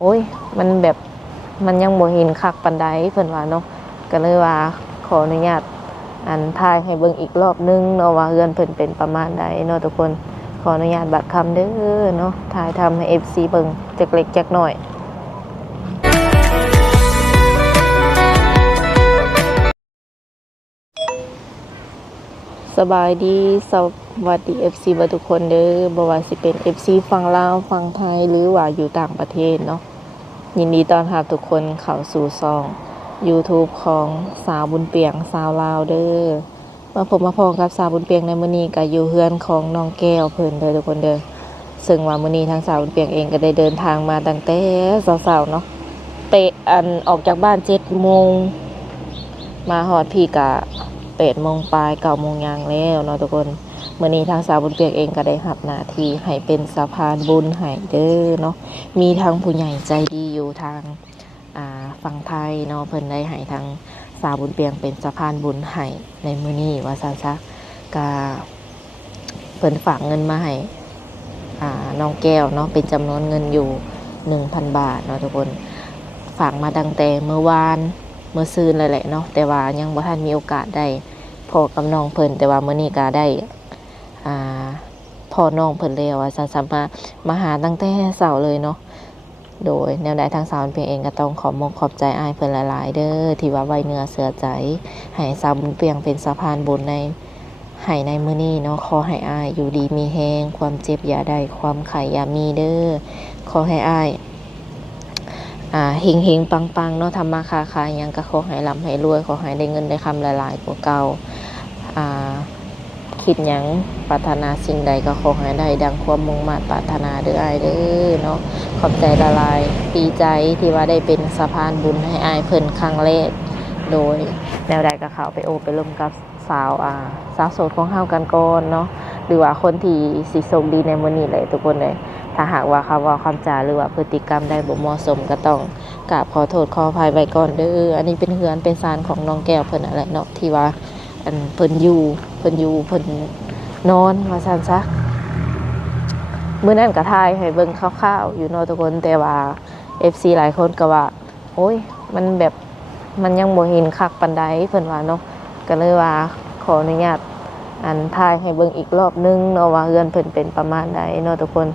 โอ้ยมันแบบมันยังบ่เห็นคักปานใดเพิ่นว่าเนาะก็เลยว่าขออนุญาตถ่ายให้เบิ่งอีกรอบนึงเนาะว่าเรือนเพิ่นเป็นประมาณใดเนาะทุกคนขออนุญาตบัดคำเด้อเนาะถ่ายทำให้ FC เบิ่งจักเล็กจักน้อยสบายดีสวัสดี FC เบ่ทุกคนเด้อบ่ว่าสิเป็น FC ฝั่งลาวฝั่งไทยหรือว่าอยู่ต่างประเทศเนาะยินดีต้อนรับทุกคนเข้าสู่ช่อง YouTube ของสาวบุญเปียงสาวลาวเด้อมาพบมาพอกับสาวบุญเปียงในมื้อนี้ก็อยู่เฮือนของน้องแก้วเพิ่นเด้อทุกคนเด้อซึ่งว่ามื้อนี้ทางสาวบุญเปียงเองก็ได้เดินทางมาตั้งแต่เช้าๆเนาะเตะออกจากบ้าน 7 โมงมาฮอดพี่ก็8 โมงปลาย 9 โมงยังแล้วเนาะทุกคนมื้อนี้ทางสาวบุญเปียงเองก็ได้รับหน้าที่ให้เป็นสะพานบุญให้เด้อเนาะมีทางผู้ใหญ่ใจดีอยู่ทางฝั่งไทยเนาะเพิ่นได้ให้ทางสาวบุญเปียงเป็นสะพานบุญให้ในมื้อนี้ว่าซั่นซะก็เพิ่นฝากเงินมาให้น้องแก้วเนาะเป็นจำนวนเงินอยู่ 1,000 บาทเนาะทุกคนฝากมาตั้งแต่เมื่อวานเมื่อซืนเลยแหละเนาะแต่ว่ายังบ่ทันมีโอกาสได้พอกับน้องเพิ่นแต่ว่ามื้อนี้ก็ได้พอน้องเพิ่นแล้วว่าซั่นซะมาหาตั้งแต่เช้าเลยเนาะโดยแนวใดทางสาวบุญเปียงเองก็ต้องขอบใจอ้ายเพิ่นหลายๆเด้อที่ว่าไว้เนื้อเชื่อใจให้สาวบุญเปียงเป็นสะพานบุญให้ในมื้อนี้เนาะขอให้อ้ายอยู่ดีมีแฮงความเจ็บอย่าได้ความไข้อย่ามีเด้อขอให้อ้ายเฮงๆปังๆเนาะทำมาค้าขายหยังก็ขอให้ร่ำให้รวยขอให้ได้เงินได้คำหลายๆกว่าเก่าคิดหยังปรารถนาสิ่งใดก็ขอให้ได้ดังความมุ่งมั่นปรารถนาเด้ออ้ายเด้อเนาะขอบใจละลายดีใจที่ว่าได้เป็นสะพานบุญให้อ้ายเพิ่นครั้งแรกโดยแนวใดก็เข้าไปโอบไปร่วมกับสาวโสดของเฮากันก่อนเนาะหรือว่าคนที่สิโชคดีในมื้อนี้เลยทุกคนเลยถ้าหากว่าคำว่าคำจาหรือว่าพฤติกรรมใดบ่เหมาะสมก็ต้องกราบขอโทษขออภัยไว้ก่อนเด้ออันนี้เป็นเฮือนเป็นศาลของน้องแก้วเพิ่นนั่นแหละเนาะที่ว่าเพิ่นนอนว่าซั่นซะมื้อนั้นก็ถ่ายให้เบิ่งคร่าวๆอยู่เนาะทุกคนแต่ว่า FC หลายคนก็ว่าโอ้ยมันแบบมันยังบ่เห็นคักปานใดเพิ่นว่าเนาะก็เลยว่าขออนุญาตถ่ายให้เบิ่งอีกรอบนึงเนาะว่าเรือนเพิ่นเป็นประมาณใดเนาะทุกคน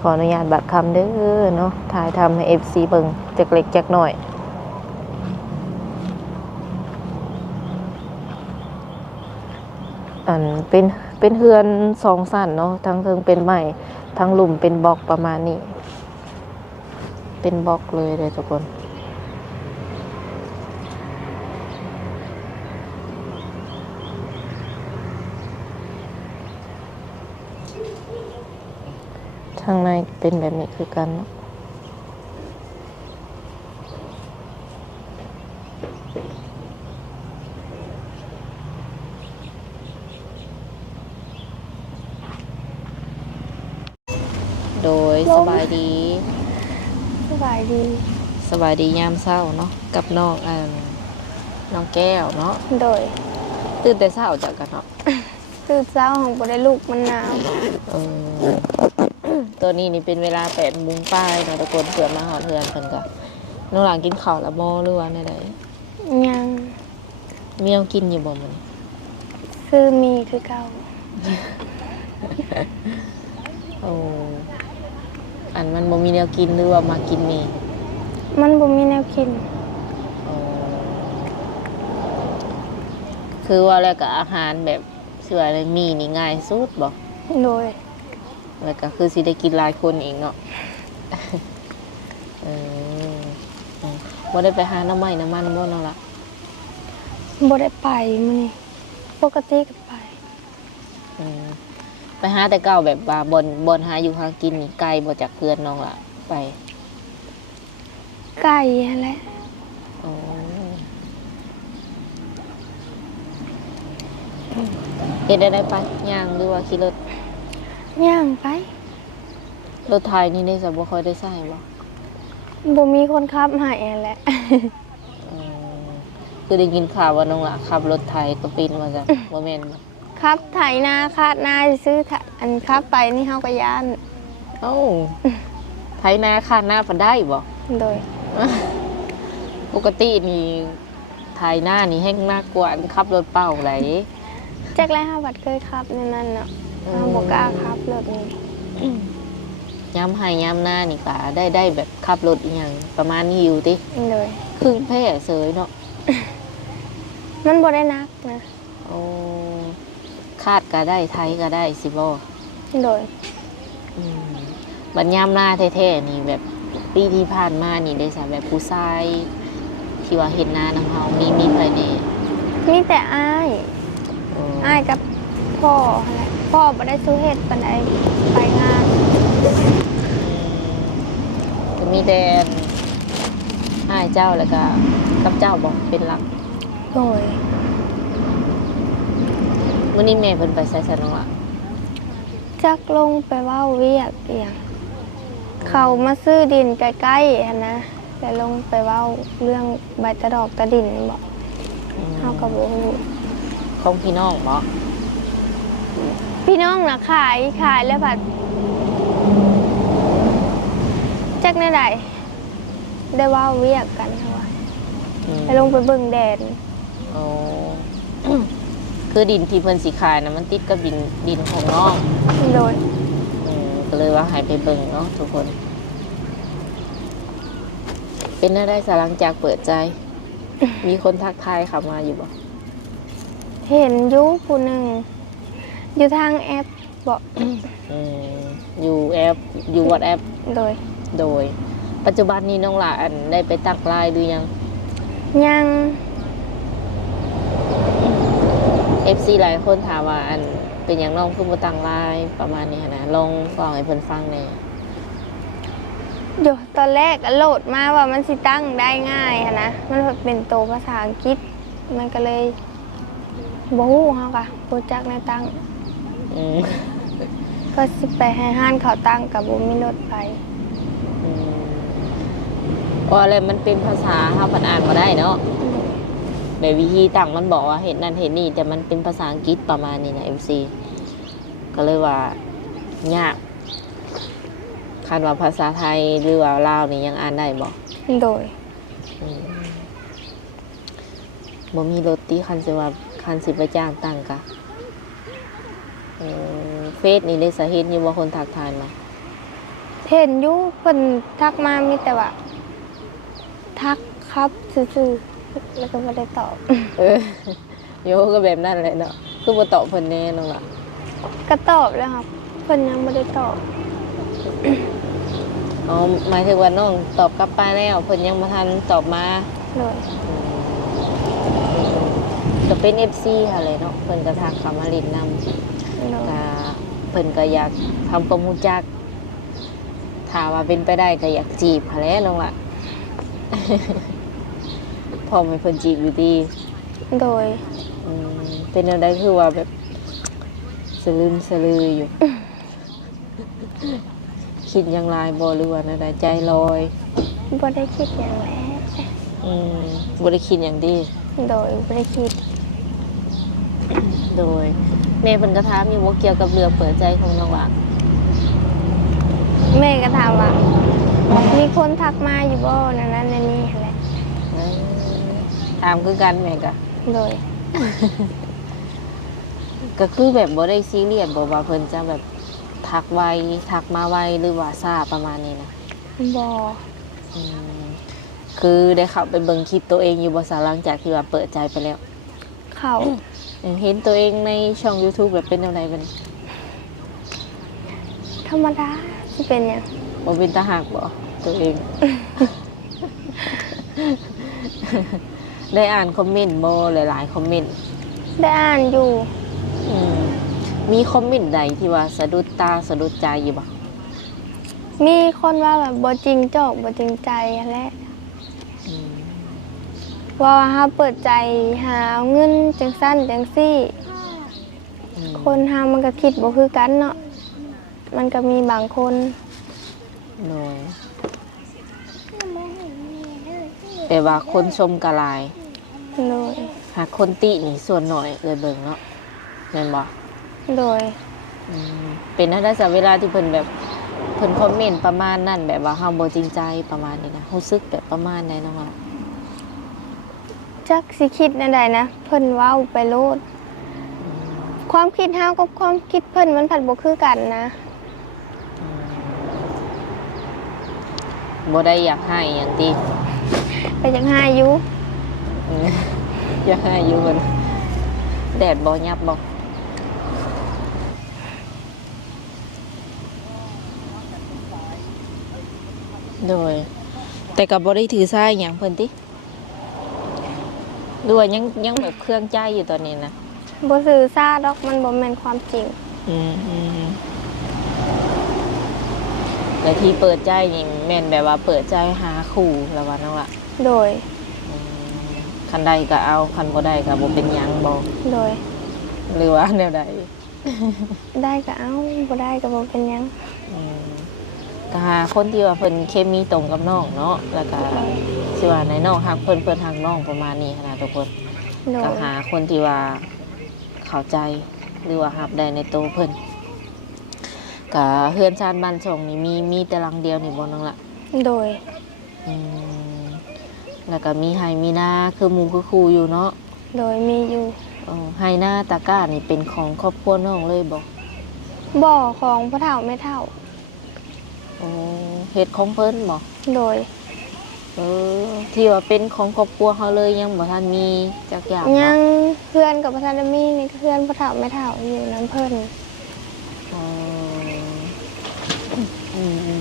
ขออนุญาตบัดคำเด้อเนาะถ่ายทำให้ FC เบิ่งจักเล็กจักน้อยเป็นเฮือน2ชั้นเนาะทั้งเทิงเป็นไม้ทั้งหลุมเป็นบล็อกประมาณนี้เป็นบล็อกเลยเด้อทุกคนข้างในเป็นแบบนี้คือกันเนาะโดยสบายดีสบายดี ยามเช้าเนาะกับน้องน้องแก้วเนาะโดยตื่นแต่เช้าจากกันเนาะตื่นเช้าของบ่ได้ลูกมันหนาว ตัวนี้นี่เป็นเวลา8 โมงปลายเนาะทุกคนเพื่อมาหอดเฮือนเพิ่นก็น้องหลังกินข้าวละบ่หรือว่าไดยังเมียวกินอยู่บ่มื้อนี้ ซื้อมีคือเก่า โอ้มันบ่มีแนวกินหรือว่ามากินนี่มันบ่มีแนวกินคือว่าแล้วก็อาหารแบบเชื่อเลยมีนี่ง่ายสุดบ่โดยแล้วก็คือสิได้กินหลายคนเองเนาะบ่ได้ไปหาน้ำไม้น้ำมันบ่เนาะล่ะบ่ได้ไปมื้อนี้ปกติก็ไปไปหาแต่เก่าแบบว่าบนหาอยู่หากินนี่ไกลบ่จากเพื่อนน้องล่ะไปไก่นั่นแหละเฮ็ดได้ไปย่างหรือว่าขี่รถย่างไปรถไทยนี่ได้จะบ่ค่อยได้ใช้บ่มีคนขับให้นั่นแหละคือได้ยินข่าวว่าน้องล่ะขับรถไทยก็เป็นว่าจังบ่แม่นบ่ขับไถนาคาดนาซื้ออันขับไปนี่เฮาก็ย้านไถนาคาดนาพอได้บ่ โดย ปกตินี่ถ่ายหน้านี่แห้งน่ากลัวอันขับรถเป้าไหล แจ็คแรกห้าบัดเคยขับในนั้นเนาะห้าบกล้าขับรถนี่ ย้ำให้ย้ำหน้านี่ป่าได้แบบขับรถอหย่างประมาณนี้อยู่ติ โดย ครึ่งแพร่เสยเนาะ มันบ่ได้นักนะ โอ้คาดก็ได้ไทยก็ได้สิบ่ โดย อืมบัดย้ำหน้าแท้ๆนี่แบบปีที่ผ่านมานี่ได้สาแบบผู้ชายที่ว่าเห็นหน้านำเฮามีภายใน มีแต่อ้ายอ้ายกับพ่อนั่นแหละพ่อบ่ได้สู้เฮ็ดปานใดไปงาน จะมีแต่อ้ายเจ้าแล้วก็กับเจ้าบอกเป็นหลัก โดย มื้อนี้แม่เพิ่นไปไสซะน้องล่ะ จักลงไปเว้าเวียกอีหยังเขามาซื้อดินใกล้ๆหั่นนะแต่ลงไปเว้าเรื่องใบตะดอกตะดินบ่เฮาก็บ่ฮู้ ของพี่น้องบ่ พี่น้องน่ะขายแล้วบัดจักแนวใดได้เว้าเวียกกันค่ะว่า ไปลงไปเบิ่งแดด โอ้ คือดินที่เพิ่นสิขายนะมันติดกับดินของน้อง โดย ก็เลยว่าให้ไปเบิ่งเนาะทุกคน เป็นอะไรสาหลังจากเปิดใจ มีคนทักทายเข้ามาอยู่บ่ เห็นอยู่ผู้หนึ่งอยู่ทางแอปบอก อยู่แอปอยู่วอทแอป โดย โดย ปัจจุบันนี้น้องหลานได้ไปตักไลน์หรือยัง ยัง FC หลายคนถามว่าอันเป็นอย่างน้องคือบ่ตังไลน์ประมาณนี้หั้นนะลองฟังให้เพิ่นฟังแหน่ อยู่ตอนแรกก็โหลดมาว่ามันสิตั้งได้ง่ายอะนะมันเป็นตัวภาษาอังกฤษมันก็เลยบ่ฮู้เฮาก็บ่จักในตั้ง อืม ก็สิไปให้ห้านเขาตั้งกับบ่มีรถไป ว่าอะไรมันเป็นภาษาเฮาเพิ่นอ่านบ่ได้เนาะแบบวิธีตั้งมันบอกว่าเห็นนั่นเห็นนี่แต่มันเป็นภาษาอังกฤษประมาณนี้นะ MC ก็เลยว่ายากคันว่าภาษาไทยหรือว่าลาวนี่ยังอ่านได้บ่ โดย อืมบ่มีรถติคันสิว่าคันสิไปจ้างตั้งกะเฟซนี่ได้สาเหตุอยู่บ่คนทักทายมา เห็นอยู่เพิ่นทักมามีแต่ว่าทักครับซื่อๆแล้วก็บ่ได้ตอบ เออโยก็แบบนั้นแหละเนาะคือบ่ตอบเพิ่นแน่น้องล่ะ ก็ตอบแล้วครับเพิ่นยังบ่ได้ตอบ อ๋อหมายถึงว่าน้องตอบกลับไปแล้วเพิ่นยังบ่ทันตอบมา โดย ก็เป็น FC ค่ะเลยเนาะเพิ่นก็ทักเข้ามาเล่นนำ โดย ก็เพิ่นก็อยากทำความรู้จักถ้าว่าเป็นไปได้ก็อยากจีบค่ะแหล้วน้องล่ะ พอให้เพิ่นจีบอยู่ดี โดย เป็นอะไรคือว่าแบบสลืมสลืออยู่ คิดอยังไรบ่หรือว่าอะไรใจลอย บ่ได้คิดอย่างแรก บ่ได้คิดอย่างดี โดยบ่ได้คิด โดยแม่เพิ่นก็ถามอยู่ว่าเกี่ยวกับเรื่องเปิดใจของน้องหลาน แม่ก็ถามว่า มีคนทักมาอยู่บ่นั่นนั่นนี่แหละ ถามคือกันแม่ก็ โดย ก็คือแบบบ่ได้ซีเรียสบ่ว่าเพิ่นจะแบบทักไวทักมาไวหรือว่าซ่าประมาณนี้นะ บ่ อืมคือได้เข้าไปเบิ่งคลิปตัวเองอยู่บ่ซะหลังจากที่ว่าเปิดใจไปแล้ว เขา เห็นตัวเองในช่อง YouTube แบบเป็นอะไรบัดนี้ ธรรมดาสิเป็นหยัง บ่เป็นตาหักบ่ตัวเอง ได้อ่านคอมเมนต์บ่หลายๆคอมเมนต์ ได้อ่านอยู่ มีคอมเมนต์ใดที่ว่าสะดุดตาสะดุดใจอยู่บ่ มีคนว่าแบบบ่จริงจอกบ่จริงใจนั่นแหละว่าเฮาเปิดใจหาเอาเงินจังซั่นจังซี่ คนเฮามันก็คิดบ่คือกันเนาะมันก็มีบางคน โน้ยแต่ว่าคนชมกะหลาย โดย หากคนตินี่ส่วนหน่อยเลยเบิ่งเนาะแม่นบ่ โดย เป็นได้จากเวลาที่เพิ่นแบบ เพิ่นคอมเมนต์ประมาณนั้นแบบว่าเฮาบ่จริงใจประมาณนี้นะรู้สึกแบบประมาณใดน้องล่ะ จักสิคิดแนวใดนะเพิ่นเว้าไปโลดความคิดเฮากับความคิดเพิ่นมันผัดบ่คือกันนะ บ่ได้อยากให้หยังติ ก็ยังหาอยู่ อยากให้อยู่เพิ่นแดดบ่ยับบ่โดยแต่ก็บ่ได้ถือสายหยังเพิ่นติหรือว่ายังแบบเครื่องใจอยู่ตอนนี้นะ บ่ซื่อซ่าดอกมันบ่แม่นความจริง อืมแต่ที่เปิดใจนี่แม่นแบบว่าเปิดใจหาคู่แล้วว่าน้องล่ะ โดย คันใดก็เอาคันบ่ได้ก็บ่เป็นหยังบ่ โดย หรือว่าแนวใด ได้ก็เอาบ่ได้ก็บ่เป็นหยัง อืมก็หาคนที่ว่าเพิ่นเคมีตรงกับน้องเนาะแล้วก็สิว่าในน้องฮักเพิ่นฮักน้องประมาณนี้นะทุกคน โด ก็ ย หาคนที่ว่าเข้าใจหรือว่ารับได้ในตัวเพิ่นก็เฮือนชานบ้านช่องนี่มีแต่หลังเดียวนี่บ่น้องล่ะ โดย อืมแล้วก็มีไห้มีนาคือหมู่คือครูอยู่เนาะ โดยมีอยู่ ไห้นาตะกร้านี่เป็นของครอบครัวน้องเลยบ่ บ่อของพ่อเฒ่าแม่เฒ่า โอ้เฮ็ดของเพิ่นบ่ โดย ที่ว่าเป็นของครอบครัวเขาเลยยังบ่ทันมีจักอย่าง ยังเพื่อนกับพ่อฒ่าได้มีนี่ก็เพื่อนพ่อเฒ่าแม่เฒ่าอยู่นํเพิ่น อ๋ออืม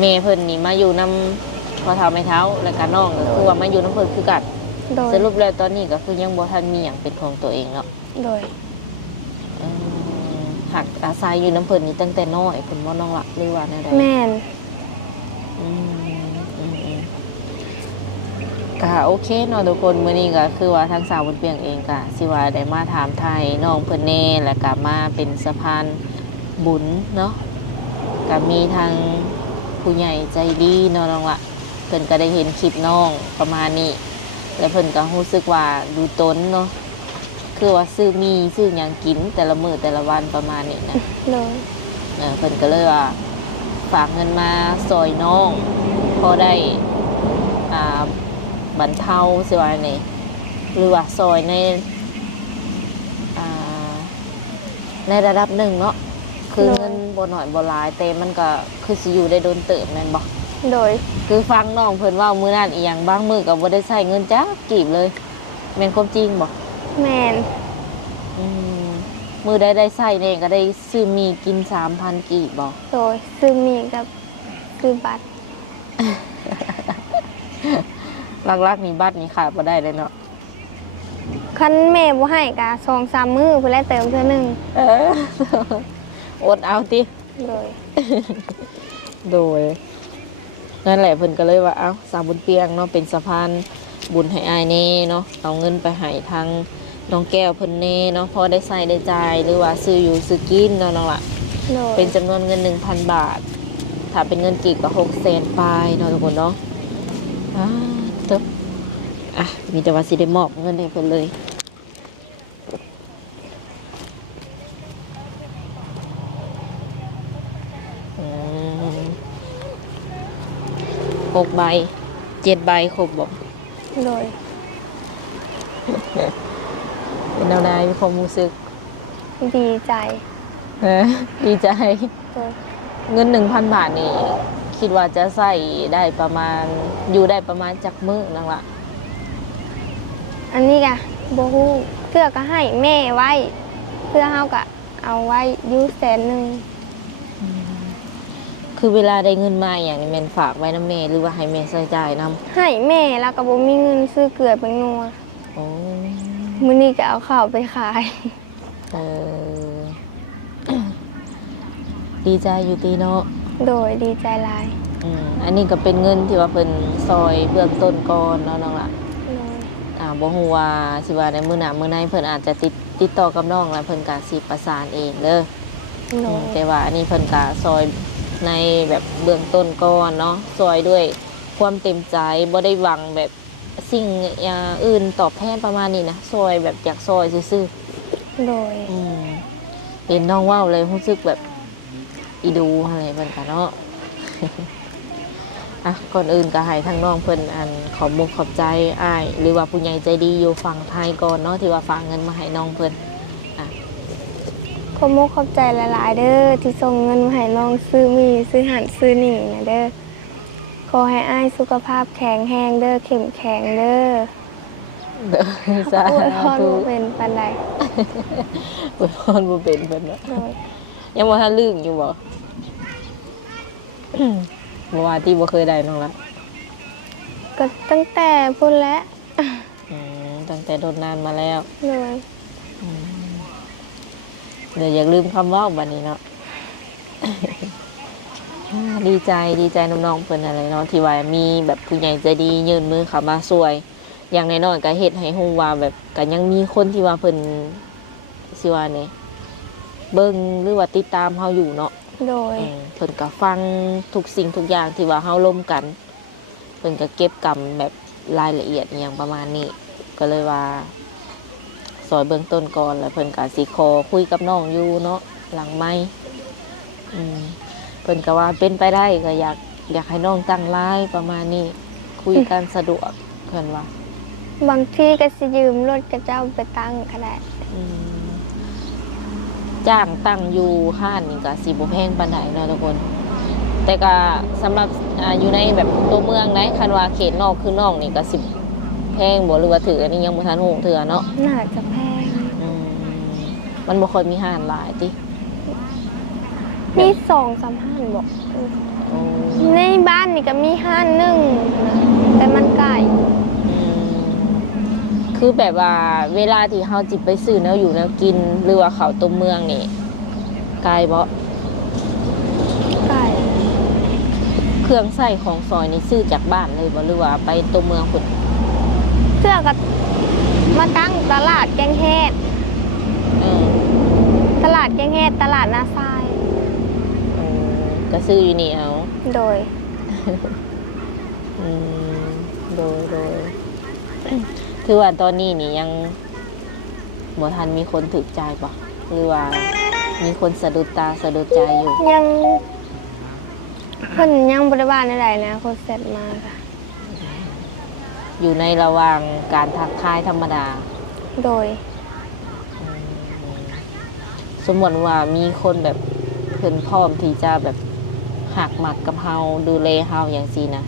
แม่เพิ่นนี่มาอยู่นำพ่อเฒ่าแม่เฒ่าแล้วก็น้องก็คือว่ามาอยู่นำเพิ่นคือกัน โดย สรุปแล้วตอนนี้ก็คือยังบ่ทันมีหยังเป็นของตัวเองเนาะ โดย อืมหักอาศัยอยู่นำเพิ่นนี่ตั้งแต่น้อยเพิ่นบ่น้องละหรือว่าแนวใด แม่น อืมก็โอเคเนาะทุกคนมื้อนี้ก็คือว่าทางสาวบนเปียงเองก็สิว่าได้มาถามไทยน้องเพิ่นแน่แล้วก็มาเป็นสะพานบุญเนาะก็มีทางผู้ใหญ่ใจดีเนาะน้องละเพิ่นก็ได้เห็นคลิปน้องประมาณนี้แล้วเพิ่นก็รู้สึกว่าดูตนเนาะคือว่าซื้อหยังกินแต่ละมื้อแต่ละวันประมาณนี้นะ โดย เพิ่นก็เลยว่าฝากเงินมาซอยน้องพอได้อ่าบรรเทาสิว่านี่หรือว่าซอยอ่าในระดับหนึ่งเนาะคือเงินบ่น้อยบ่หลายแต่มันก็คือสิอยู่ได้โดนเติบแม่นบ่ โดย คือฟังน้องเพิ่นเว้ามื้อนั้นอีหยังบางมื้อก็บ่ได้ใช้เงินจักกีบเลยแม่นความจริงบ่ แม่น อืมมื้อใดได้ใช้นี่ก็ได้ซื้อมีกิน 3,000 กีบบ่ โดยซื้อมีกับซื้อบัตร ลักๆนี่บัตรนี่ขาดบ่ได้เลยเนาะ คันแม่บ่ให้ก็2-3 มื้อเพิ่นแล้วเติมเทื่อหนึง เออ อดเอาติ โดย โดยนั่นแหละเพิ่นก็เลยว่าเอ้าสาวบุญเปียงเนาะเป็นสะพานบุญให้อายเน่เนาะเอาเงินไปให้ทางน้องแก้วเพิ่นเน่เนาะพอได้ใส่ได้จ่ายหรือว่าซื้ออยู่ซื้อกินเนาะน้องล่ะ โดย เป็นจำนวนเงิน 1,000 บาท ถ้าเป็นเงินกีบก็600,000ปลายเนาะทุกคนเนาะเด้อมีแต่ว่าสิได้มอบเงินให้เพิ่นเลยอืม6 ใบ 7 ใบครบบ่ โดย เป็นแนวใดมีความรู้สึก ดีใจ ดีใจ โดย เงิน 1,000 บาทนี่ คิดว่าจะใส่ได้ประมาณอยู่ได้ประมาณจักมื้อนั่นล่ะ อันนี้ก็บ่ฮู้เพื่อก็ให้แม่ไว้ เพื่อเฮาก็เอาไว้อยู่100,000 คือเวลาได้เงินมาอย่างนี้แม่นฝากไว้นำแม่หรือว่าให้แม่ใช้จ่ายนำ ให้แม่แล้วก็บ่มีเงินซื้อเกลือเป็นนัว โอ้ มื้อนี้ก็เอาข้าวไปขาย เออ ดีใจอยู่ตีเนาะ โดยดีใจหลาย อันนี้ก็เป็นเงินที่ว่าเพิ่นซอยเบื้องต้นก่อนเนาะน้องล่ะ โดย บ่ฮู้ว่าสิว่าในมื้อหน้ามื้อในเพิ่นอาจจะติดต่อกับน้องแล้วเพิ่นก็สิประสานเองเด้อ โดย แต่ว่าอันนี้เพิ่นก็ซอยในแบบเบื้องต้นก่อนเนาะซอยด้วยความเต็มใจบ่ได้หวังแบบสิ่งอย่างอื่นตอบแทนประมาณนี้นะซอยแบบอยากซอยซื่อ โดย ๆเห็นน้องเว้าเลยรู้สึกแบบ อีดูอะไรเพิ่นก็เนาะ อ่ะก่อนอื่นก็ให้ทั้งน้องเพิ่นอันขอบมุกขอบใจอ้ายหรือว่าผู้ใหญ่ใจดีอยู่ฝั่งไทยก่อนเนาะที่ว่าฝากเงินมาให้น้องเพิ่นอ่ะ ขอบมุกขอบใจหลายๆเด้อที่ส่งเงินมาให้น้องซื้อมีซื้อหันซื้อนี่นะเด้อขอให้อ้ายสุขภาพแข็งแรงเด้อเข้มแข็งเด้อ เด้อสา อวยพร ธุ บ่เป็นปานใด อวยพรบ่เป็นเพิ่นเนาะ โดย ยังบ่ทันลืมอยู่บ่ บ่ว่าที่บ่เคยได้น้องละ ก็ตั้งแต่พุ่นแล้ว ตั้งแต่โดนนานมาแล้ว โดย เดี๋ยวอยากลืมคำเว่าบัดนี้เนาะ ดีใจน้องๆเพิ่นอะไรเนาะที่ว่ามีแบบผู้ใหญ่ใจดียื่นมือเข้ามาช่วย อย่างน้อยๆก็เฮ็ดให้ฮู้ว่าแบบก็ยังมีคนที่ว่าเพิ่นสิว่านี่เบิ่งหรือว่าติดตามเฮาอยู่เนาะ โดย เพิ่นก็ฟังทุกสิ่งทุกอย่างที่ว่าเฮาร่วมกัน เพิ่นก็เก็บกำแบบรายละเอียดอหย่างประมาณนี้ ก็เลยว่าสอยเบื้องต้นก่อนแล้วเพิ่นก็สิขอคุยกับน้องอยู่เนาะหลังไมค์เพิ่นก็ว่าเป็นไปได้ก็อยากให้น้องตั้งไลน์ประมาณนี้ คุยกันสะดวกเพิ่นว่า บางทีก็สิยืมรถกระเจ้าไปตั้งก็ได้ จ้างตั้งอยู่ห้านนี่ก็สิบ่แพงปานใดเนาะทุกคน แต่ก็สำหรับอยู่ในแบบตัวเมืองนะคันว่าเขตนอกคือนอกนี่ก็สิแพงบ่หรือว่าถืออันนี้ยังบ่ทันฮู้เถื่อเนาะ น่าจะแพง มันบ่ค่อยมีห้านหลายติ มี2-3ห้านบอก อืม ในบ้านนี่ก็มีห้านหนึงนะแต่มันไกล คือแบบว่าเวลาที่เฮาจิไปซื้อแนวอยู่แนวกิน หรือว่าเขาตัวเมืองนี่ไกลบ่ ไกล เครื่องใช้ของซอยนี่ซื้อจากบ้านเลยบ่หรือว่าไปตัวเมืองพุ่น เสื้อก็มาตั้งตลาดแกงเฮ็ด เออ ตลาดแกงเฮ็ดตลาดนาทราย ก็ซื้ออยู่นี่เอา โดย อืมโดย คือว่าตอนนี้นี่ยังบ่ทันมีคนถึกใจปะหรือว่ามีคนสะดุดตาสะดุดใจอยู่ ยังเพิ่นยังบริวารใดๆนะคนเสร็จมาค่ะ อยู่ในระหว่างการทักทายธรรมดา โดย สมมติว่ามีคนแบบเพิ่นพร้อมที่จะแบบหักหมักกับเฮาดูแลเฮาอย่างซีนะ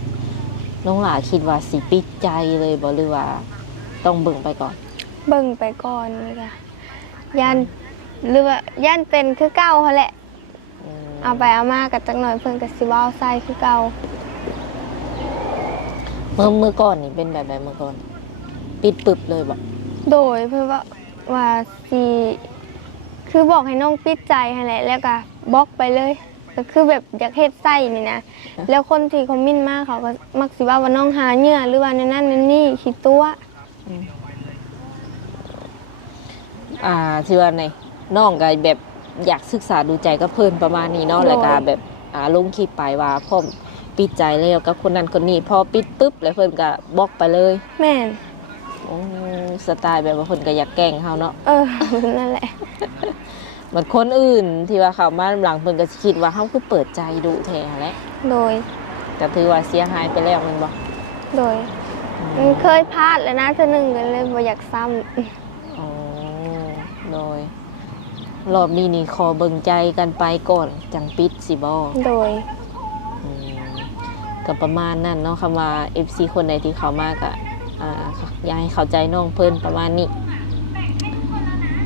น้องหลาคิดว่าสิปิดใจเลยบ่หรือว่าต้องเบิ่งไปก่อน เบิ่งไปก่อนนี่ค่ะย่านหรือว่าย่านเป็นคือเก่าเขาแหละ เอาไปเอามากับจักหน่อยเพิ่นก็สิเว้าใส่คือเก่า เมื่อก่อนนี่เป็นแบบเมื่อก่อน ปิดปึบเลยบ่ โดยเพิ่นว่าสิคือบอกให้น้องปิดใจให้แหละแล้วก็บล็อกไปเลย ก็คือแบบอยากเฮ็ดไส้นี่นะแล้วคนที่คอมเมนต์มาเขาก็มักสิว่าน้องหาเหยื่อหรือว่านั่นนั่นนี่คิดตัว ที่ว่าในน้องก็แบบอยากศึกษาดูใจกับเพิ่นประมาณนี้เนาะแล้วก็แบบลงคลิปไปว่าพ่อมปิดใจแล้วกับคนนั้นคนนี้พอปิดปุ๊บแล้วเพิ่นก็บล็อกไปเลย แม่น โอ้สไตล์แบบว่าเพิ่นก็อยากแกล้งเฮาเนาะ นั่นแหละ เหมือนคนอื่นที่ว่าเข้ามาหลังเพิ่นก็สิคิดว่าเฮาคือเปิดใจดุแท้แหละ โดย แต่ถือว่าเสียหายไปแล้วแม่นบ่ โดยมันเคยพลาดแล้วนะเธอหนึ่งก็เลยบ่อยากซ้ำ อ๋อโดยรอบนี้นี่ขอเบิ่งใจกันไปก่อนจังปิดสิบ่ โดย ก็ประมาณนั้นเนาะคำว่า FC คนใดที่เขามากอะอยากให้เข้าใจน้องเพิ่นประมาณนี้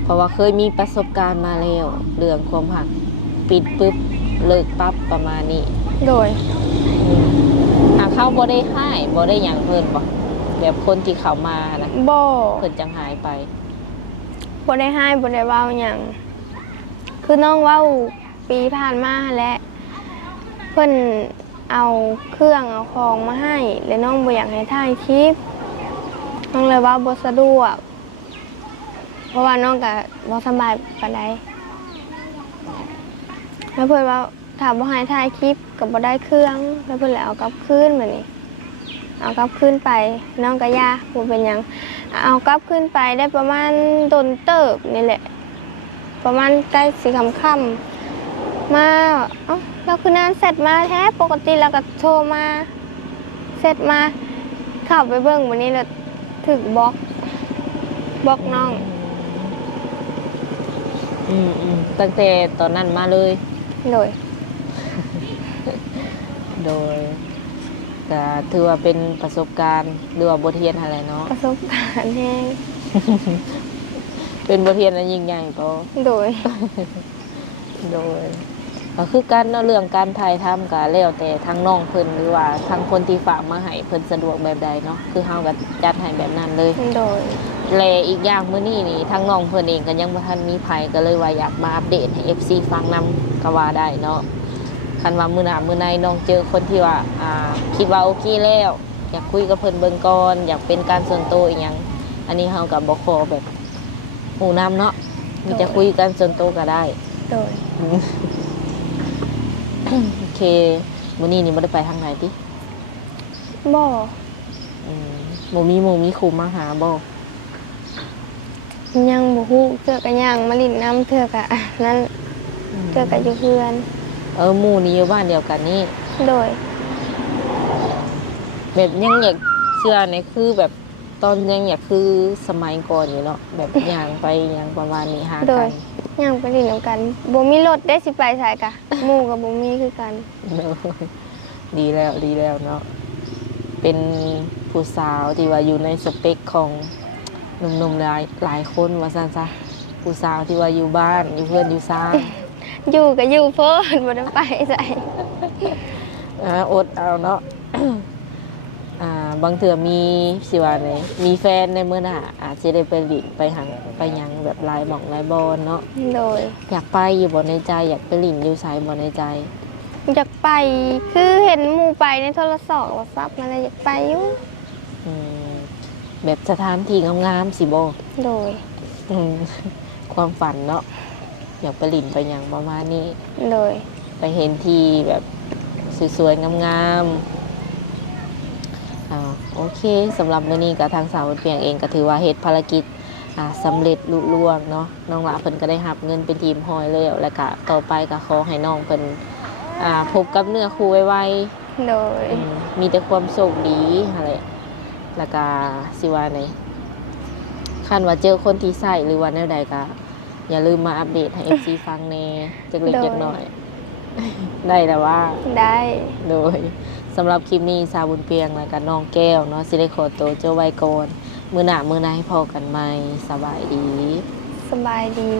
เพราะว่าเคยมีประสบการณ์มาแล้วเรื่องความหักปิดปุ๊บเลิกปั๊บประมาณนี้ โดย หากเข้าบ่ได้ให้บ่ได้หยังเพิ่นบ่แบบคนที่เขามานะ บ่ เพิ่นจังหายไป บ่ได้ให้บ่ได้เว้าหยังคือน้องเว้าปีผ่านมาแหละเพิ่นเอาเครื่องเอาของมาให้แล้วน้องบ่อยากให้ถ่ายคลิปน้องเลยว่าบ่สะดวกเพราะว่าน้องก็บ่สบายปานใดแล้วเพิ่นว่าถ้าบ่ให้ถ่ายคลิปก็บ่ได้เครื่องแล้วเพิ่นเลยเอากลับคืนมานี่เอากลับคืนไปน้องก็ย่าบ่เป็นหยังเอากลับคืนไปได้ประมาณต้นเติบนี่แหละประมาณใกล้สิค่ำๆมาเอ้า เราคือนานเสร็จมาแท้ปกติเราก็โทรมาเสร็จมาเข้าไปเบิ่งวันนี้เราถึกบล็อกน้อง ตั้งแต่ตอนนั้นมาเลย โดย โดยก็ถือว่าเป็นประสบการณ์หรือว่าบทเรียนอะไรเนาะ ประสบการณ์แห้ง เป็นบทเรียนอันยิ่งใหญ่ก็ โดย โดยก็คือการเนาะเรื่องการถ่ายทำก็แล้วแต่ทั้งน้องเพิ่นหรือว่าทั้งคนที่ฝากมาให้เพิ่นสะดวกแบบใดเนาะคือเฮาก็จัดให้แบบนั้นเลย โดย และอีกอย่างมื้อนี้นี่ทั้งน้องเพิ่นเองก็ยังบ่ทันมีไผก็เลยว่าอยากมาอัปเดตให้ FC ฟังนํก็ว่าได้เนาะคันว่ามื้อหน้ามื้อในน้องเจอคนที่ว่าคิดว่าโอเคแล้วอยากคุยกับเพิ่นเบิ่งก่อนอยากเป็นการส่วนตัวอีหยังอันนี้เฮาก็บ่ขอแบบหูนำเนาะมีจะคุยกันส่วนตัวก็ได้ โดย โอเคมื้อนี้นี่บ่ได้ไปทางไหนติ บ่ หมูมีครูมาหาบ่ ยังบ่ฮู้เทื่อก็ย่างมาลิ้นน้ำเทื่อก็นั่นเทื่อก็อยู่เพื่อน หมู่นี่อยู่บ้านเดียวกันนี่ โดย แบบยังอยากเชื่อในคือแบบตอนยังอยากคือสมัยก่อนอยู่เนาะแบบย่างไปย่างประมาณนี้หา โด กั ย น ย่างไปลิ้นน้ำกันบ่มีรถได้สิไปไสกะหมู่ก็บ่มีคือกัน โดยดีแล้วเนาะเป็นผู้สาวที่ว่าอยู่ในสเปคของหนุ่มๆหลายคนว่าซั่นซะผู้สาวที่ว่าอยู่บ้านอยู่เพื่อนอยู่ซ่าน อยู่ก็อยู่เพิ่นบ่ได้ไปไส อดเอาเนาะ บางเถื่อมีสิว่าไหนมีแฟนในเมื่อหน้าอาจจะได้ไปหลินไปหังไปหยังแบบลายหม่องลายบอลเนาะ โดย อยากไปอยู่บ่ในใจอยากไปหลินอยู่ไสบ่ในใจ อยากไปคือเห็นหมู่ไปในโทรศัพท์นั่นแหละอยากไปอยู่ อืมแบบสถานที่งามๆสิบ่ โดย อืม ความฝันเนาะอยากไปหลินไปหยังประมาณนี้ โดย ไปเห็นที่แบบสวยๆงามๆโอเคสำหรับมื้อนี้กับทางสาวเพียงเองก็ถือว่าเฮ็ดภารกิจสำเร็จลุล่วงเนาะน้องหลาเพิ่นก็ได้รับเงินเป็นทีมหอยแล้วแล้วก็ต่อไปก็ขอให้น้องเพิ่นพบกับเนื้อคู่ไว โดย ๆมีแต่ความโชคดีอะไรแล้วก็สิว่าไหนคันว่าเจอคนที่ใช่หรือว่าแนวใดก็อย่าลืมมาอัปเดตให้ FC ฟังแน่จักเล็กจักน้อย ได้แล้วว่า ได้ โดยสำหรับคลิปนี้สาวบุญเปียงและกับน้องแก้วเนาะสิได้ขอตัวเจ้าไว้ก่อนมื้อหน้าให้พอกันใหม่สบายดี สบายดี